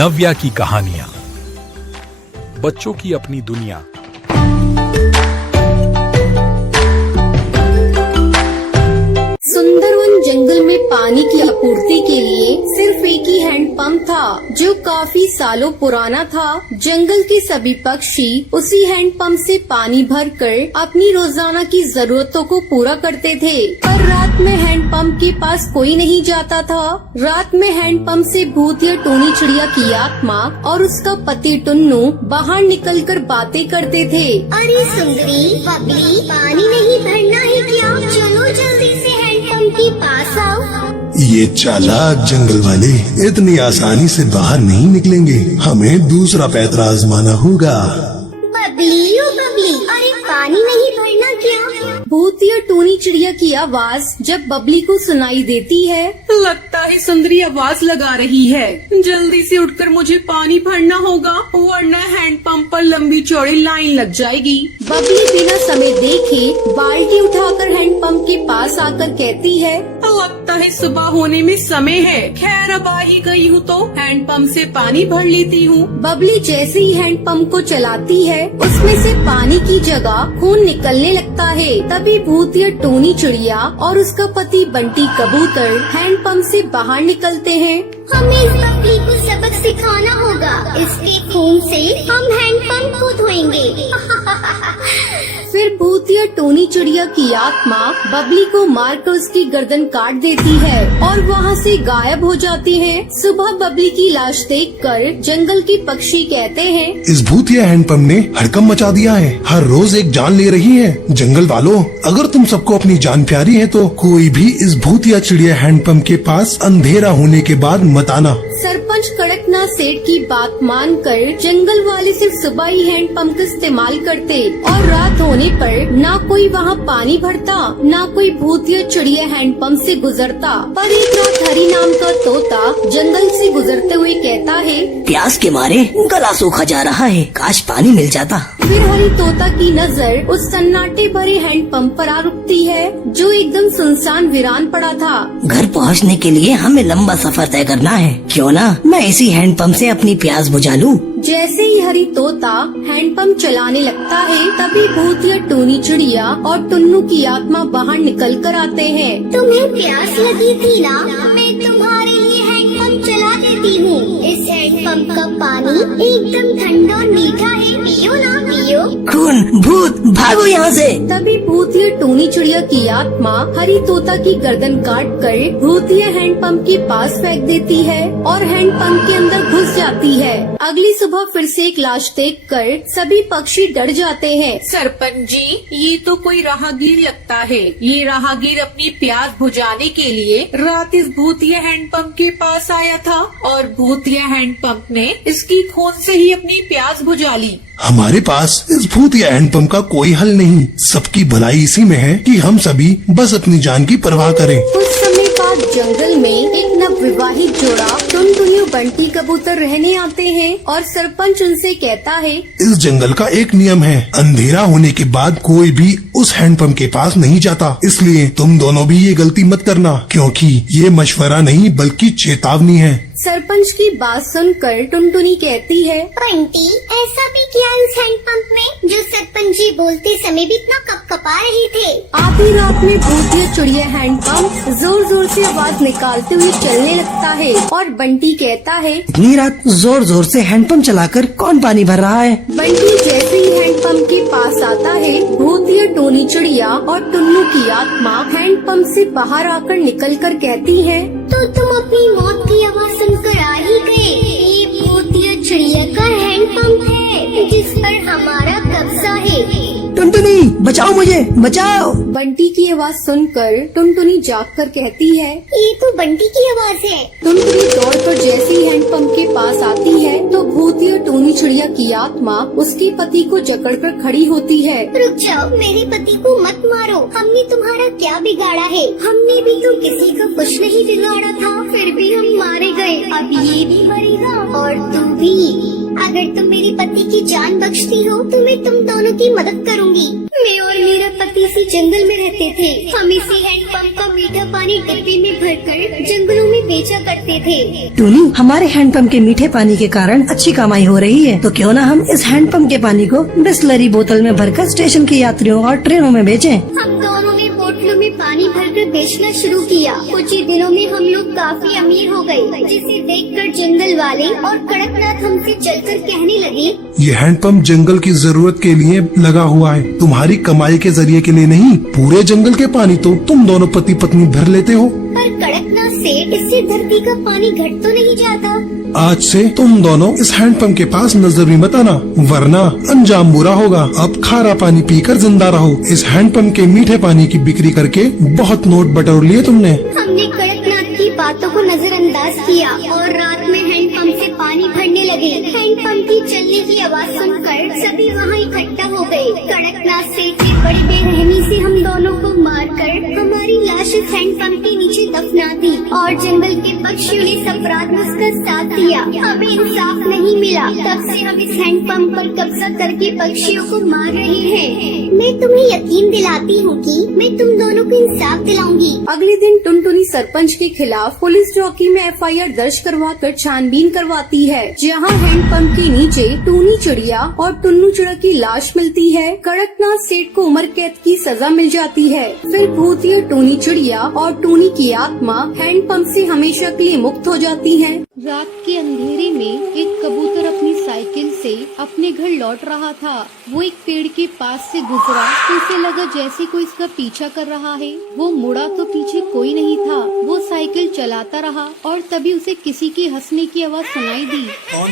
नव्या की कहानियां, बच्चों की अपनी दुनिया। सुंदरवन जंगल में पानी की आपूर्ति के लिए सिर्फ एक ही हैंडपंप था, जो काफी सालों पुराना था। जंगल के सभी पक्षी उसी हैंडपंप से पानी भरकर अपनी रोजाना की जरूरतों को पूरा करते थे। पर रात में हैंडपंप के पास कोई नहीं जाता था। रात में हैंडपंप से भूतिया टोनी चिड़िया की आत्मा और उसका पति टुन्नू बाहर निकलकर बातें करते थे। अरे सुंदरी, बबली, पानी नहीं भरना है क्या? चलो जल्दी से हैंडपंप के पास आओ। ये चालाक जंगल वाले इतनी आसानी से बाहर नहीं निकलेंगे, हमें दूसरा पैतरा आजमाना होगा। बबली ओ बबली, अरे पानी नहीं भरना क्या? भूतिया टोनी चिड़िया की आवाज जब बबली को सुनाई देती है, लगता है सुंदरी आवाज लगा रही है। जल्दी से उठकर मुझे पानी भरना होगा, वरना हैंडपंप पर लंबी चौड़ी लाइन लग जाएगी। बबली बिना समय देखे बाल्टी उठाकर हैंडपंप के पास आकर कहती है, लगता है सुबह होने में समय है। खैर अब आ ही गई हूँ तो हैंडपंप से पानी भर लेती हूँ। बबली जैसे ही हैंडपंप को चलाती है, उसमें से पानी की जगह खून निकलने लगता है। तभी भूतिया टोनी चिड़िया और उसका पति बंटी कबूतर हैंडपंप से बाहर निकलते हैं। हमें इस बबली को सबक सिखाना होगा। इसके खून से हम हैंडपंप को धोएंगे। फिर भूतिया टोनी चिड़िया की आत्मा बबली को मारकर उसकी गर्दन काट देती है और वहाँ से गायब हो जाती है। सुबह बबली की लाश देखकर जंगल के पक्षी कहते हैं, इस भूतिया हैंडपंप ने हड़कंप मचा दिया है, हर रोज एक जान ले रही है। जंगल वालों, अगर तुम सबको अपनी जान प्यारी है तो कोई भी इस भूतिया चिड़िया हैंडपंप के पास अंधेरा होने के बाद मत आना। सरपंच कड़कनाथ सेठ की बात मानकर जंगल वाले सिर्फ सुबह ही हैंडपंप का इस्तेमाल करते और रात होने पर ना कोई वहाँ पानी भरता, ना कोई भूतिया चिड़िया हैंडपंप से गुजरता। पर एक रात हरी नाम का तोता जंगल से गुजरते हुए कहता है, प्यास के मारे गला सूखा जा रहा है, काश पानी मिल जाता। फिर हरी तोता की नजर उस सन्नाटे भरे हैंडपंप पर आ रुकती है, जो एकदम सुनसान वीरान पड़ा था। घर पहुंचने के लिए हमें लंबा सफर तय करना है, क्यों ना मैं इसी हैंडपंप से अपनी प्यास बुझा लूं। जैसे ही हरी तोता हैंडपंप चलाने लगता है, तभी भूतिया टोनी चिड़िया और टुन्नू की आत्मा बाहर निकल कर आते हैं। तुम्हें प्यास लगी थी ना? मैं तुम्हारे लिए हैंडपंप चला देती हूँ। इस हैंडपंप का पानी एकदम ठंडा और मीठा है, पियो ना पियो। खून, भूत, भागो यहाँ से। तभी भूतिया टोनी चिड़िया की आत्मा हरी तोता की गर्दन काट कर भूतिया हैंडपंप के पास फेंक देती है और हैंडपंप के अंदर घुस जाती है। अगली सुबह फिर से एक लाश देखकर सभी पक्षी डर जाते हैं। सरपंच जी, ये तो कोई राहगीर लगता है। ये राहगीर अपनी प्यास बुझाने के लिए रात इस भूतिया हैंडपंप के पास आया था और भूतिया हैंडपंप ने इसकी खून से ही अपनी प्यास बुझा ली। हमारे पास इस भूतिया हैंडपंप का कोई हल नहीं। सबकी भलाई इसी में है कि हम सभी बस अपनी जान की परवाह करें। कुछ समय बाद जंगल में एक नवविवाहित जोड़ा टुनटुनी और बंटी कबूतर रहने आते हैं और सरपंच उनसे कहता है, इस जंगल का एक नियम है, अंधेरा होने के बाद कोई भी उस हैंडपंप के पास नहीं जाता। इसलिए तुम दोनों भी ये गलती मत करना, क्योंकि ये मशवरा नहीं बल्कि चेतावनी है। सरपंच की बात सुनकर टुनटुनी कहती है, बंटी, ऐसा भी क्या उस हैंडपंप में जो सरपंच जी बोलते समय भी इतना कपकपा रहे थे? आधी रात में भूतिया चिड़िया हैंडपंप जोर जोर से आवाज निकालते हुए चलने लगता है और बंटी कहता है, इतनी रात जोर जोर से हैंडपंप चलाकर कौन पानी भर रहा है? बंटी जैसे ही हैंडपंप के पास आता है, भूतिया टोनी चिड़िया और टुन्नू की आत्मा हैंडपंप से बाहर आकर निकलकर कहती है, तो तुम अपनी मौत की आवाज सुनकर आ ही गए। ये भूतिया चिड़िया का हैंडपंप है जिस पर हमारा कब्जा है। टुनटुनी, बचाओ मुझे, बचाओ। बंटी की आवाज सुनकर टुनटुनी जागकर कहती है, ये तो बंटी की आवाज है। टुनटुनी दौड़कर जैसे ही हैंडपंप के पास आती है, तो भूतिया टोनी चिड़िया की आत्मा उसके पति को जकड़कर खड़ी होती है। रुक जाओ, मेरे पति को मत मारो। हमने तुम्हारा क्या बिगाड़ा है? हमने भी तो किसी का कुछ नहीं बिगाड़ा था, फिर भी हम मारे गए। अब ये भी मरेगा और तुम भी। अगर तुम मेरे पति की जान बख्शती हो तो मैं तुम दोनों की मदद करूंगी। मैं और मेरा पति इसी जंगल में रहते थे। हम इसी हैंडपंप का मीठा पानी डिब्बे में भरकर जंगलों में बेचा करते थे। टूनी, हमारे हैंडपंप के मीठे पानी के कारण अच्छी कमाई हो रही है, तो क्यों ना हम इस हैंडपंप के पानी को बिस्लरी बोतल में भरकर स्टेशन के यात्रियों और ट्रेनों में बेचें। हम दोनों ने बोतलों में पानी भरकर बेचना शुरू किया। कुछ ही दिनों में हम लोग काफी अमीर हो गए, जिसे देखकर जंगल वाले और कड़कनाथ हमसे चलकर कहने लगे, ये हैंडपंप जंगल की जरूरत के लिए लगा हुआ है, तुम्हारी कमाई के जरिए के लिए नहीं। पूरे जंगल के पानी तो तुम दोनों पति पत्नी भर लेते हो। पर कड़कनाथ सेठ, इससे धरती का पानी घट तो नहीं जाता। आज से तुम दोनों इस हैंडपंप के पास नजर भी मत आना, वरना अंजाम बुरा होगा। अब खारा पानी पीकर जिंदा रहो। इस हैंडपंप के मीठे पानी की बिक्री करके बहुत नोट बटोर लिए तुमने। हमने कड़कनाथ की बातों को नजरअंदाज किया और रात में हैंडपंप से पानी भरने लगे। हैंडपंप की चलने की आवाज सुनकर सभी वहाँ इकट्ठा हो गए। कड़कनाथ सेठ ने बड़ी बेरहमी से हम दोनों को मारकर हमारी लाश इस हैंडपंप के नीचे दफना दी और जंगल के पक्षियों ने सपरात में उसका साथ दिया। हमें इंसाफ नहीं मिला। तब से हम इस हैंडपंप पर कब्जा करके पक्षियों को मार रहे हैं। मैं तुम्हें यकीन दिलाती हूँ कि मैं तुम दोनों को इंसाफ दिलाऊंगी। अगले दिन टुनटुनी सरपंच के खिलाफ पुलिस चौकी में FIR दर्ज करवाकर छानबीन करवाती है, जहां हैंडपंप के नीचे टूनी चिड़िया और टुन्नू चिड़ा की लाश मिलती है। कड़कनाथ सेठ को उम्र कैद की सजा मिल जाती है। फिर भूतिया टूनी चिड़िया और टूनी की आत्मा हैंडपंप से हमेशा के लिए मुक्त हो जाती है। रात के अंधेरे में एक कबूतर अपनी साइकिल से अपने घर लौट रहा था। वो एक पेड़ के पास से गुजरा तो उसे लगा जैसे कोई इसका पीछा कर रहा है। वो मुड़ा तो पीछे कोई नहीं था। वो साइकिल चलाता रहा और तभी उसे किसी की हंसने की आवाज सुनाई दी। कौन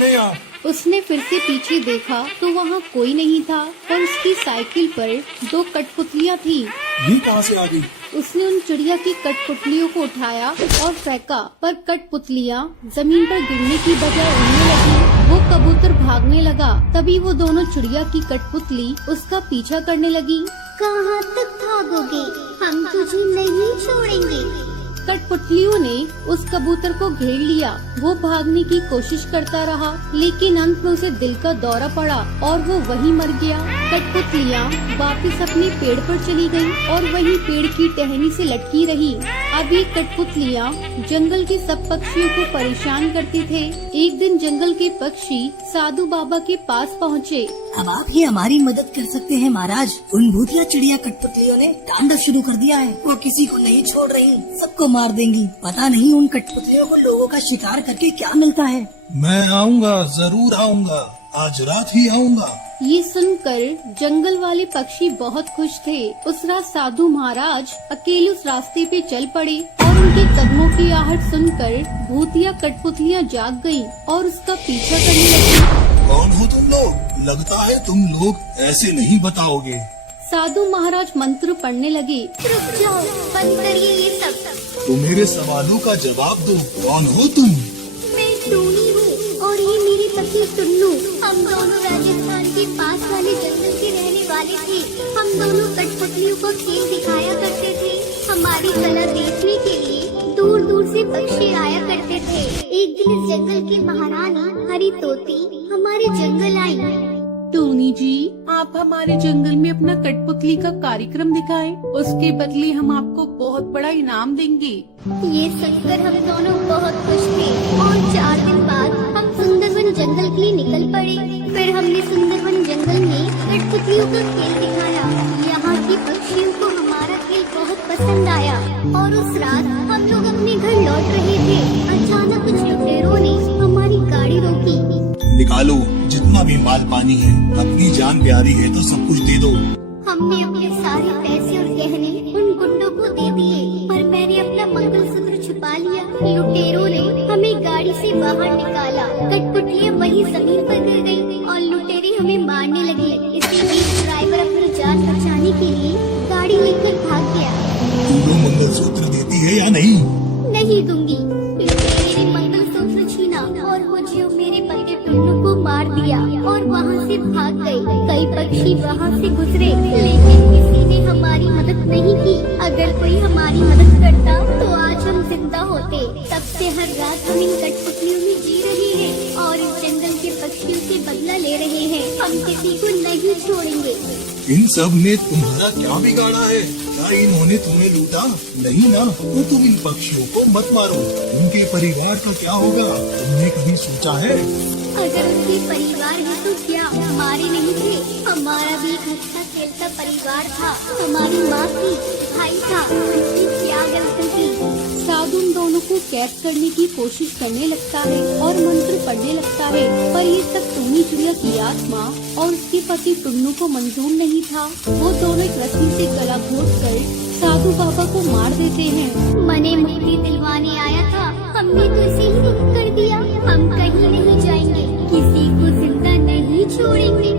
है यहाँ? उसने फिर से पीछे देखा तो वहाँ कोई नहीं था, पर उसकी साइकिल पर 2 कठपुतलियाँ थी। ये कहाँ से आ गई? उसने उन चिड़िया की कठपुतलियों को उठाया और फेंका, पर कठपुतलियाँ जमीन पर गिरने की बजाय उड़ने लगी। वो कबूतर भागने लगा। तभी वो दोनों चिड़िया की कठपुतली उसका पीछा करने लगी। कहाँ तक भागोगे? हम तुझे नहीं छोड़ेंगे। कठपुतलियों ने उस कबूतर को घेर लिया। वो भागने की कोशिश करता रहा, लेकिन अंत में उसे दिल का दौरा पड़ा और वो वहीं मर गया। कठपुतलियाँ वापस अपने पेड़ पर चली गईं और वहीं पेड़ की टहनी से लटकी रही। अब ये कठपुतलियाँ जंगल के सब पक्षियों को परेशान करते थे। एक दिन जंगल के पक्षी साधु बाबा के पास पहुँचे। अब आप ही हमारी मदद कर सकते हैं महाराज। उन भूतिया चिड़िया कठपुतलियों ने तांडव शुरू कर दिया है। वो किसी को नहीं छोड़ रही, सबको मार देंगी। पता नहीं उन कठपुतलियों को लोगों का शिकार करके क्या मिलता है। मैं आऊँगा, जरूर आऊँगा, आज रात ही आऊँगा। ये सुनकर जंगल वाले पक्षी बहुत खुश थे। उस रात साधु महाराज अकेले उस रास्ते पे चल पड़े और उनके कदमों की आहट सुनकर भूतिया कठपुतलियाँ जाग गईं और उसका पीछा करने लगी। कौन हो तुम लोग? लगता है तुम लोग ऐसे नहीं बताओगे। साधु महाराज मंत्र पढ़ने लगे। रुक जाओ, बंद करिए ये सब। तो मेरे सवालों का जवाब दो, कौन हो तुम? मैं टूनी हूँ और ये मेरे पति टुन्नू। हम दोनों राजस्थान के पास वाले जंगल के रहने वाले थे। हम दोनों कठपुतलियों को खेल दिखाया करते थे। हमारी कला देखने के लिए दूर दूर से पक्षी आया करते थे। एक दिन इस जंगल की महारानी हरी तोती हमारे जंगल आई। टूनी जी, आप हमारे जंगल में अपना कठपुतली का कार्यक्रम दिखाएं, उसके बदले हम आपको बहुत बड़ा इनाम देंगे। ये सुनकर हम दोनों बहुत खुश थे और 4 दिन बाद हम सुंदरवन जंगल के लिए निकल पड़े। फिर हमने सुंदरवन जंगल में कठपुतलियों का खेल दिखाया। यहाँ के पक्षियों को हमारा खेल बहुत पसंद आया और उस रात हम लोग अपने घर लौट रहे थे। अचानक कुछ लुटेरों ने हमारी गाड़ी रोकी। निकालो जितना भी माल पानी है, अपनी जान प्यारी है तो सब कुछ दे दो। हमने अपने सारे पैसे और गहने उन गुंडों को दे दिए, पर मैंने अपना मंगलसूत्र छुपा लिया। लुटेरों ने हमें गाड़ी से बाहर निकाला। कठपुतलियाँ वहीं जमीन पर गिर गयी और लुटेरे हमें मारने लगे। इसी बीच ड्राइवर अपनी जान बचाने के लिए गाड़ी लेकर भाग गया। तू मंगलसूत्र देती है या नहीं? नहीं दूंगी। लुटेरे ने मंगलसूत्र छीना और मुझे और मेरे पति टुन्नू को मार दिया और वहाँ से भाग गए। कई पक्षी वहाँ से गुजरे, लेकिन किसी ने हमारी मदद नहीं की। अगर कोई हमारी मदद करता तो आज हम जिंदा होते। तब से हर रात हम इन कठपुतलियों में जी रही है और इस जंगल के पक्षियों से बदला ले रहे हैं। हम किसी को नहीं छोड़ेंगे। इन सब ने तुम्हारा क्या बिगाड़ा है? क्या इन्होंने तुम्हें लूटा? नहीं ना, तो तुम इन पक्षियों को मत मारो। उनके परिवार का क्या होगा? तुमने कभी सोचा है? अगर उनके परिवार है तो क्या हमारे नहीं थे? हमारा भी एक हंसता खेलता परिवार था। हमारी माँ थी, भाई था, उनकी क्या गलती थी? साधु उन दोनों को कैद करने की कोशिश करने लगता है और मंत्र पढ़ने लगता है, पर ये सब टूनी चिड़िया की आत्मा और उसके पति टुन्नू को मंजूर नहीं था। वो दोनों एक रस्सी से गला घोट कर साधु बाबा को मार देते हैं। मने मुक्ति दिलवाने आया था, हमने तो इसे ही कर दिया। हम कहीं नहीं जाएंगे, किसी को जिंदा नहीं छोड़ेंगे।